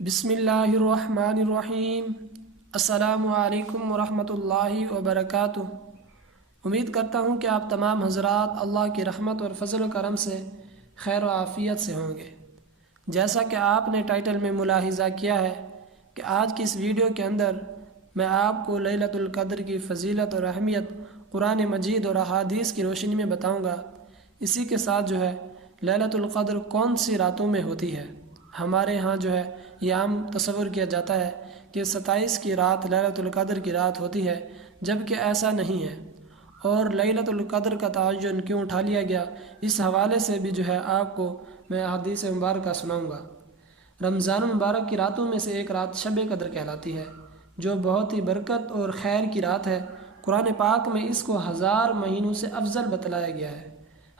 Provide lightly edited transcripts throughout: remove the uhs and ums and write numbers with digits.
بسم اللہ الرحمن الرحیم۔ السلام علیکم ورحمۃ اللہ وبرکاتہ۔ امید کرتا ہوں کہ آپ تمام حضرات اللہ کی رحمت اور فضل و کرم سے خیر و عافیت سے ہوں گے۔ جیسا کہ آپ نے ٹائٹل میں ملاحظہ کیا ہے کہ آج کی اس ویڈیو کے اندر میں آپ کو لیلۃ القدر کی فضیلت اور اہمیت قرآن مجید اور احادیث کی روشنی میں بتاؤں گا۔ اسی کے ساتھ لیلۃ القدر کون سی راتوں میں ہوتی ہے۔ ہمارے ہاں یہ عام تصور کیا جاتا ہے کہ 27 کی رات لیلۃ القدر کی رات ہوتی ہے، جبکہ ایسا نہیں ہے۔ اور لیلۃ القدر کا تعین کیوں اٹھا لیا گیا، اس حوالے سے بھی آپ کو میں احادیث مبارکہ سناؤں گا۔ رمضان المبارک کی راتوں میں سے ایک رات شب قدر کہلاتی ہے، جو بہت ہی برکت اور خیر کی رات ہے۔ قرآن پاک میں اس کو 1000 مہینوں سے افضل بتلایا گیا ہے۔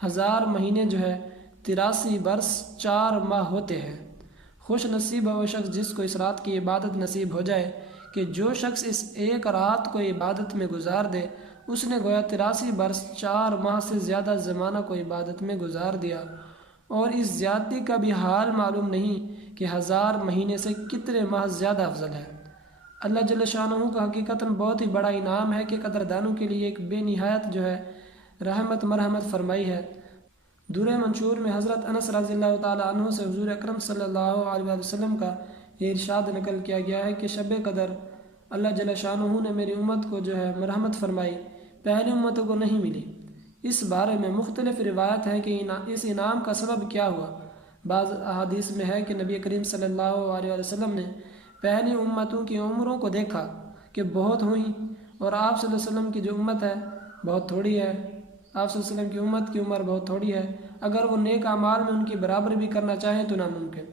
1000 مہینے 83 برس 4 ماہ ہوتے ہیں۔ خوش نصیب ہے وہ شخص جس کو اس رات کی عبادت نصیب ہو جائے، کہ جو شخص اس ایک رات کو عبادت میں گزار دے، اس نے گویا 83 برس 4 ماہ سے زیادہ زمانہ کو عبادت میں گزار دیا۔ اور اس زیادتی کا بھی حال معلوم نہیں کہ 1000 مہینے سے کتنے ماہ زیادہ افضل ہے۔ اللہ جل شانہ کا حقیقتاً بہت ہی بڑا انعام ہے کہ قدردانوں کے لیے ایک بے نہایت رحمت مرحمت فرمائی ہے۔ درہ منشور میں حضرت انس رضی اللہ تعالیٰ عنہ سے حضور اکرم صلی اللہ علیہ وسلم کا یہ ارشاد نقل کیا گیا ہے کہ شب قدر اللہ جل شانہ نے میری امت کو مرحمت فرمائی، پہلی امتوں کو نہیں ملی۔ اس بارے میں مختلف روایت ہے کہ اس انعام کا سبب کیا ہوا۔ بعض احادیث میں ہے کہ نبی کریم صلی اللہ علیہ وسلم نے پہلی امتوں کی عمروں کو دیکھا کہ بہت ہوئیں، اور آپ صلی اللہ علیہ وسلم کی جو امت ہے بہت تھوڑی ہے۔ آپ صلی اللہ علیہ وسلم کی امت کی عمر بہت تھوڑی ہے، اگر وہ نیک اعمال میں ان کی برابر بھی کرنا چاہیں تو ناممکن۔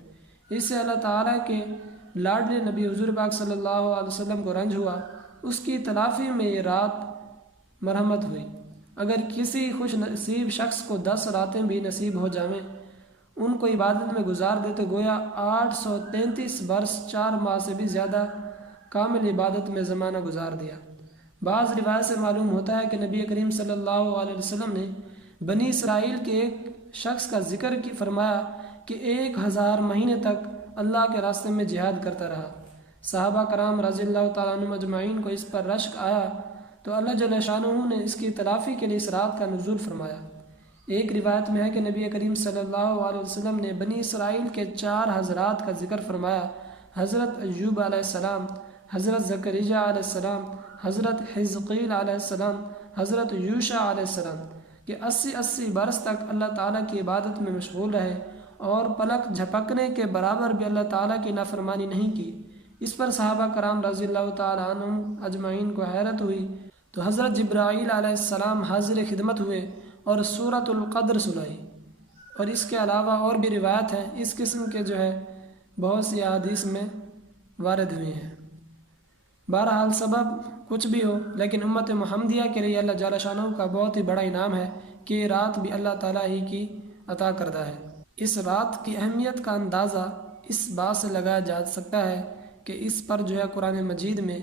اس سے اللہ تعالیٰ کے لاڈلے نبی حضور پاک صلی اللہ علیہ وسلم کو رنج ہوا، اس کی تلافی میں یہ رات مرحمت ہوئی۔ اگر کسی خوش نصیب شخص کو 10 راتیں بھی نصیب ہو جائیں، ان کو عبادت میں گزار دے تو گویا 833 برس 4 ماہ سے بھی زیادہ کامل عبادت میں زمانہ گزار دیا۔ بعض روایت سے معلوم ہوتا ہے کہ نبی کریم صلی اللہ علیہ وسلم نے بنی اسرائیل کے ایک شخص کا ذکر فرمایا کہ 1000 مہینے تک اللہ کے راستے میں جہاد کرتا رہا۔ صحابہ کرام رضی اللہ تعالیٰ عنہم اجمعین کو اس پر رشک آیا تو اللہ جل شانہ نے اس کی تلافی کے لیے اس رات کا نزول فرمایا۔ ایک روایت میں ہے کہ نبی کریم صلی اللہ علیہ وسلم نے بنی اسرائیل کے 4 حضرات کا ذکر فرمایا: حضرت ایوب علیہ السلام، حضرت زکریا علیہ السلام، حضرت حزقیل علیہ السلام، حضرت یوشع علیہ السلام، کہ 80 برس تک اللہ تعالیٰ کی عبادت میں مشغول رہے اور پلک جھپکنے کے برابر بھی اللہ تعالیٰ کی نافرمانی نہیں کی۔ اس پر صحابہ کرام رضی اللہ تعالیٰ عنہم اجمعین کو حیرت ہوئی تو حضرت جبرائیل علیہ السلام حاضر خدمت ہوئے اور سورۃ القدر سنائی۔ اور اس کے علاوہ اور بھی روایت ہیں اس قسم کے بہت سی احادیث میں وارد ہوئی ہیں۔ بہرحال سبب کچھ بھی ہو، لیکن امت محمدیہ کے لیے اللہ جل شانہ کا بہت ہی بڑا انعام ہے کہ یہ رات بھی اللہ تعالیٰ ہی کی عطا کردہ ہے۔ اس رات کی اہمیت کا اندازہ اس بات سے لگایا جا سکتا ہے کہ اس پر قرآن مجید میں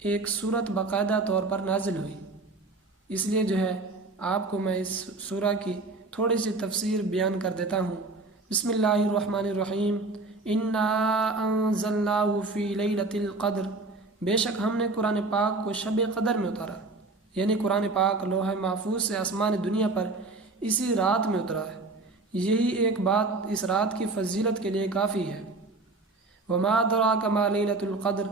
ایک سورت باقاعدہ طور پر نازل ہوئی۔ اس لیے آپ کو میں اس سورہ کی تھوڑی سی تفسیر بیان کر دیتا ہوں۔ بسم اللہ الرحمن الرحیم۔ انا انزلناہ فی لیلۃ القدر، بے شک ہم نے قرآن پاک کو شب قدر میں اتارا، یعنی قرآن پاک لوح محفوظ سے آسمان دنیا پر اسی رات میں اترا ہے۔ یہی ایک بات اس رات کی فضیلت کے لیے کافی ہے۔ وما ادراک ما لیلۃ القدر،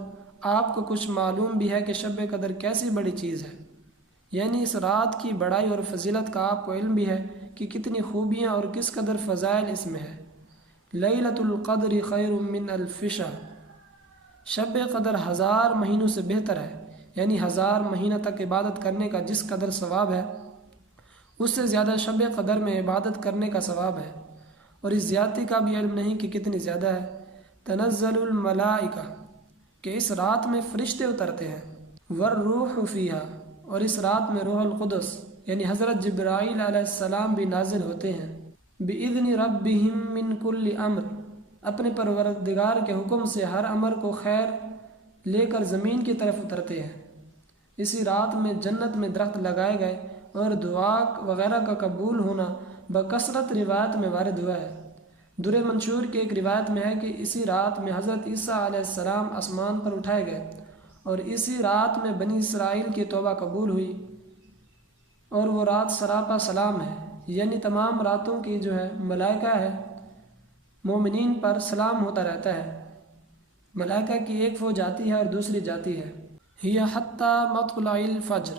آپ کو کچھ معلوم بھی ہے کہ شب قدر کیسی بڑی چیز ہے، یعنی اس رات کی بڑائی اور فضیلت کا آپ کو علم بھی ہے کہ کتنی خوبیاں اور کس قدر فضائل اس میں ہے۔ لیلۃ القدر خیر من الف شہر، شب قدر 1000 مہینوں سے بہتر ہے، یعنی 1000 مہینہ تک عبادت کرنے کا جس قدر ثواب ہے، اس سے زیادہ شب قدر میں عبادت کرنے کا ثواب ہے۔ اور اس زیادتی کا بھی علم نہیں کہ کتنی زیادہ ہے۔ تنزل الملائکہ، کہ اس رات میں فرشتے اترتے ہیں، والروح فیہا، اور اس رات میں روح القدس یعنی حضرت جبرائیل علیہ السلام بھی نازل ہوتے ہیں، بِإِذْنِ رَبِّهِم مِّن كُلِّ أَمْرٍ، اپنے پروردگار کے حکم سے ہر امر کو خیر لے کر زمین کی طرف اترتے ہیں۔ اسی رات میں جنت میں درخت لگائے گئے اور دعا وغیرہ کا قبول ہونا بکثرت روایت میں وارد ہوا ہے۔ در منشور کی ایک روایت میں ہے کہ اسی رات میں حضرت عیسیٰ علیہ السلام آسمان پر اٹھائے گئے اور اسی رات میں بنی اسرائیل کی توبہ قبول ہوئی، اور وہ رات سراپا سلام ہے، یعنی تمام راتوں کی جو ہے ملائکہ ہے، مومنین پر سلام ہوتا رہتا ہے۔ ملائکہ کی ایک فوج آتی ہے اور دوسری جاتی ہے۔ ہی حتی مطلع الفجر،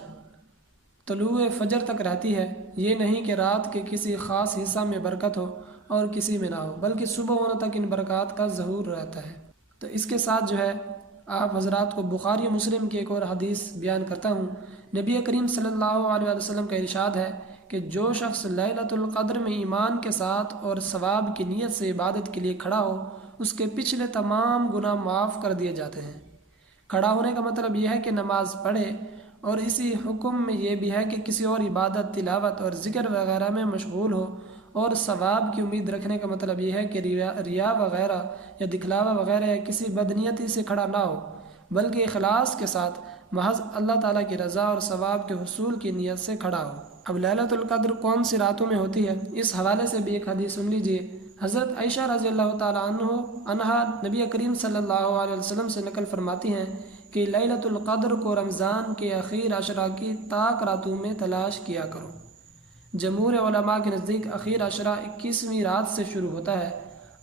طلوع فجر تک رہتی ہے۔ یہ نہیں کہ رات کے کسی خاص حصہ میں برکت ہو اور کسی میں نہ ہو، بلکہ صبح ہونے تک ان برکات کا ظہور رہتا ہے۔ تو اس کے ساتھ جو ہے آپ حضرات کو بخاری و مسلم کی ایک اور حدیث بیان کرتا ہوں۔ نبی کریم صلی اللہ علیہ وسلم کا ارشاد ہے کہ جو شخص لیلۃ القدر میں ایمان کے ساتھ اور ثواب کی نیت سے عبادت کے لیے کھڑا ہو، اس کے پچھلے تمام گناہ معاف کر دیے جاتے ہیں۔ کھڑا ہونے کا مطلب یہ ہے کہ نماز پڑھے، اور اسی حکم میں یہ بھی ہے کہ کسی اور عبادت، تلاوت اور ذکر وغیرہ میں مشغول ہو، اور ثواب کی امید رکھنے کا مطلب یہ ہے کہ ریا وغیرہ یا دکھلاوا وغیرہ یا کسی بدنیتی سے کھڑا نہ ہو، بلکہ اخلاص کے ساتھ محض اللہ تعالیٰ کی رضا اور ثواب کے حصول کی نیت سے کھڑا ہو۔ اب لیلۃ القدر کون سی راتوں میں ہوتی ہے، اس حوالے سے بھی ایک حدیث سن لیجئے۔ حضرت عائشہ رضی اللہ تعالیٰ عنہا نبی کریم صلی اللہ علیہ وسلم سے نقل فرماتی ہیں کہ لیلۃ القدر کو رمضان کے اخیر عشرہ کی طاق راتوں میں تلاش کیا کرو۔ جمہور علماء کے نزدیک اخیر عشرہ 21ویں رات سے شروع ہوتا ہے۔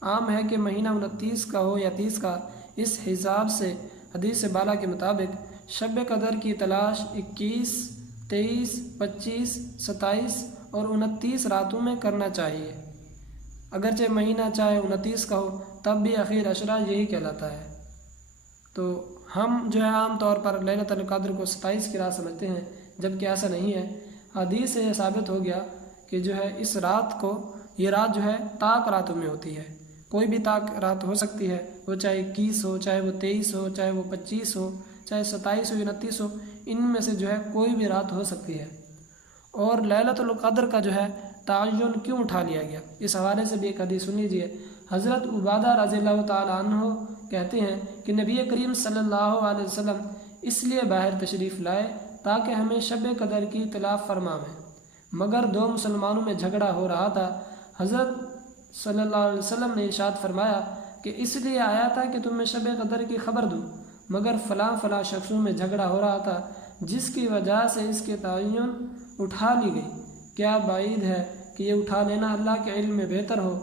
عام ہے کہ مہینہ 29 کا ہو یا 30 کا۔ اس حساب سے حدیث بالا کے مطابق شب قدر کی تلاش 21، 23، 25، 27 اور 29 راتوں میں کرنا چاہیے۔ اگرچہ مہینہ چاہے 29 کا ہو، تب بھی اخیر عشرہ یہی کہلاتا ہے۔ تو ہم جو ہے عام طور پر لیلۃ القدر کو 27 کی رات سمجھتے ہیں، جبکہ ایسا نہیں ہے۔ حدیث سے یہ ثابت ہو گیا کہ جو ہے اس رات کو، یہ رات جو ہے طاق راتوں میں ہوتی ہے۔ کوئی بھی طاق رات ہو سکتی ہے، وہ چاہے 21 ہو، چاہے وہ 23 ہو، چاہے وہ 25 ہو، چاہے 27 ہو یا 29 ہو، ان میں سے جو ہے کوئی بھی رات ہو سکتی ہے۔ اور لیلۃ القدر کا جو ہے تعین کیوں اٹھا لیا گیا، اس حوالے سے بھی ایک حدیث سن لیجیے۔ حضرت عبادہ رضی اللہ تعالیٰ عنہ کہتے ہیں کہ نبی کریم صلی اللہ علیہ وسلم اس لیے باہر تشریف لائے تاکہ ہمیں شب قدر کی اطلاع فرمائیں، مگر دو مسلمانوں میں جھگڑا ہو رہا تھا۔ حضرت صلی اللہ علیہ وسلم نے ارشاد فرمایا کہ اس لیے آیا تھا کہ تمہیں شب قدر کی خبر دوں، مگر فلاں فلاں شخصوں میں جھگڑا ہو رہا تھا، جس کی وجہ سے اس کے تعین اٹھا لی گئی۔ کیا بعید ہے کہ یہ اٹھا لینا اللہ کے علم میں بہتر ہو،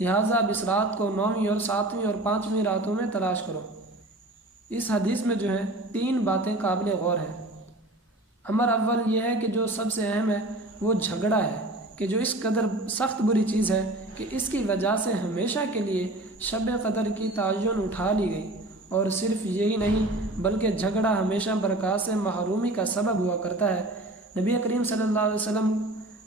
لہٰذا اب اس رات کو 9ویں اور 7ویں اور 5ویں راتوں میں تلاش کرو۔ اس حدیث میں جو ہے 3 باتیں قابل غور ہیں۔ امر اول یہ ہے کہ جو سب سے اہم ہے وہ جھگڑا ہے، کہ جو اس قدر سخت بری چیز ہے کہ اس کی وجہ سے ہمیشہ کے لیے شب قدر کی تعین اٹھا لی گئی۔ اور صرف یہی نہیں بلکہ جھگڑا ہمیشہ برکات سے محرومی کا سبب ہوا کرتا ہے۔ نبی کریم صلی اللہ علیہ وسلم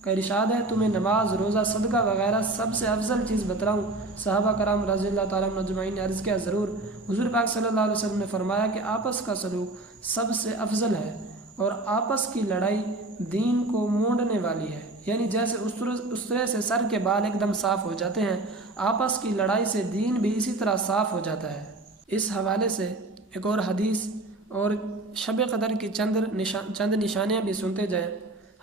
کا ارشاد ہے، تمہیں نماز، روزہ، صدقہ وغیرہ سب سے افضل چیز بتلاؤں؟ صحابہ کرام رضی اللہ تعالیٰ عنہم اجمعین نے عرض کیا، ضرور۔ حضور پاک صلی اللہ علیہ وسلم نے فرمایا کہ آپس کا سلوک سب سے افضل ہے، اور آپس کی لڑائی دین کو مونڈنے والی ہے، یعنی جیسے استرے سے سر کے بال ایک دم صاف ہو جاتے ہیں، آپس کی لڑائی سے دین بھی اسی طرح صاف ہو جاتا ہے۔ اس حوالے سے ایک اور حدیث اور شب قدر کی چند نشانیاں بھی سنتے جائیں۔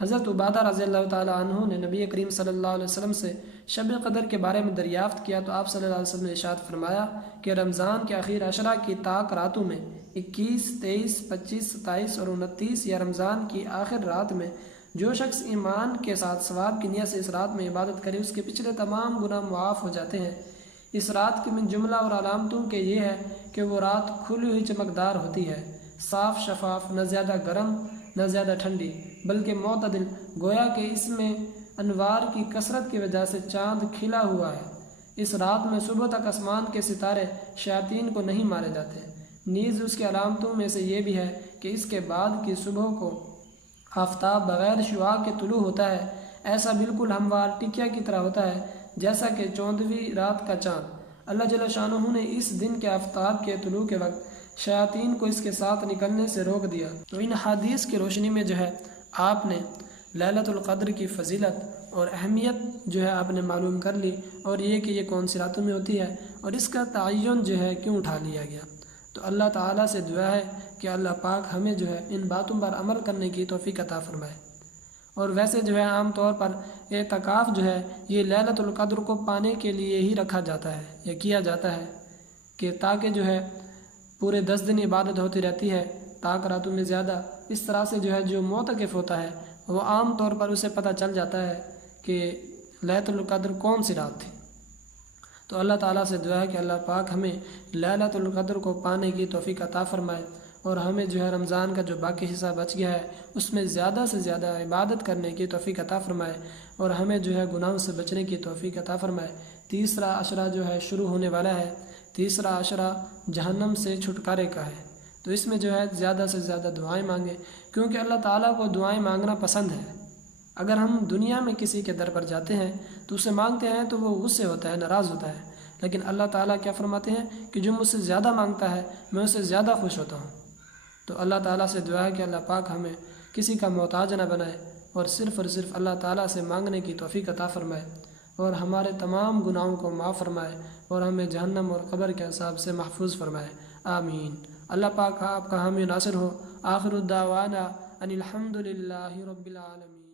حضرت عبادہ رضی اللہ تعالیٰ عنہ نے نبی کریم صلی اللہ علیہ وسلم سے شب قدر کے بارے میں دریافت کیا تو آپ صلی اللہ علیہ وسلم نے ارشاد فرمایا کہ رمضان کے اخیر عشرہ کی طاق راتوں میں 21، 23، 25، 27 اور 29 یا رمضان کی آخر رات میں جو شخص ایمان کے ساتھ ثواب کی نیت سے اس رات میں عبادت کرے، اس کے پچھلے تمام گناہ معاف ہو جاتے ہیں۔ اس رات کی من جملہ اور علامتوں کے یہ ہے کہ وہ رات کھلی ہوئی چمکدار ہوتی ہے، صاف شفاف، نہ زیادہ گرم نہ زیادہ ٹھنڈی، بلکہ معتدل، گویا کہ اس میں انوار کی کثرت کی وجہ سے چاند کھلا ہوا ہے۔ اس رات میں صبح تک آسمان کے ستارے شیاطین کو نہیں مارے جاتے۔ نیز اس کی علامتوں میں سے یہ بھی ہے کہ اس کے بعد کی صبح کو آفتاب بغیر شعاع کے طلوع ہوتا ہے، ایسا بالکل ہموار ٹکیا کی طرح ہوتا ہے جیسا کہ 14ویں رات کا چاند۔ اللہ جل شانہ نے اس دن کے آفتاب کے طلوع کے وقت شیاطین کو اس کے ساتھ نکلنے سے روک دیا۔ تو ان حدیث کی روشنی میں جو ہے آپ نے لیلۃ القدر کی فضیلت اور اہمیت جو ہے آپ نے معلوم کر لی، اور یہ کہ یہ کون سی راتوں میں ہوتی ہے اور اس کا تعین جو ہے کیوں اٹھا لیا گیا۔ تو اللہ تعالیٰ سے دعا ہے کہ اللہ پاک ہمیں جو ہے ان باتوں پر عمل کرنے کی توفیق عطا فرمائے۔ اور ویسے جو ہے عام طور پر اعتکاف جو ہے یہ لیلۃ القدر کو پانے کے لیے ہی رکھا جاتا ہے یا کیا جاتا ہے، کہ تاکہ جو ہے پورے 10 دن عبادت ہوتی رہتی ہے، طاق راتوں میں زیادہ، اس طرح سے جو ہے جو معتکف ہوتا ہے وہ عام طور پر اسے پتہ چل جاتا ہے کہ لیلۃ القدر کون سی رات تھی۔ تو اللہ تعالیٰ سے دعا ہے کہ اللہ پاک ہمیں لیلۃ القدر کو پانے کی توفیق عطا فرمائے، اور ہمیں جو ہے رمضان کا جو باقی حصہ بچ گیا ہے اس میں زیادہ سے زیادہ عبادت کرنے کی توفیق عطا فرمائے، اور ہمیں جو ہے گناہوں سے بچنے کی توفیق عطا فرمائے۔ تیسرا عشرہ جو ہے شروع ہونے والا ہے، تیسرا عشرہ جہنم سے چھٹکارے کا ہے، تو اس میں جو ہے زیادہ سے زیادہ دعائیں مانگیں، کیونکہ اللہ تعالیٰ کو دعائیں مانگنا پسند ہے۔ اگر ہم دنیا میں کسی کے در پر جاتے ہیں تو اسے مانگتے ہیں تو وہ غصے ہوتا ہے، ناراض ہوتا ہے، لیکن اللہ تعالیٰ کیا فرماتے ہیں کہ جو مجھ سے زیادہ مانگتا ہے میں اسے زیادہ خوش ہوتا ہوں۔ تو اللہ تعالیٰ سے دعا ہے کہ اللہ پاک ہمیں کسی کا محتاج نہ بنائے، اور صرف اللہ تعالیٰ سے مانگنے کی توفیق عطا فرمائے، اور ہمارے تمام گناہوں کو معاف فرمائے، اور ہمیں جہنم اور قبر کے عذاب سے محفوظ فرمائے، آمین۔ اللہ پاک آپ کا حامی ناصر ہو۔ آخر الدعوانا ان الحمد للہ رب العالمین۔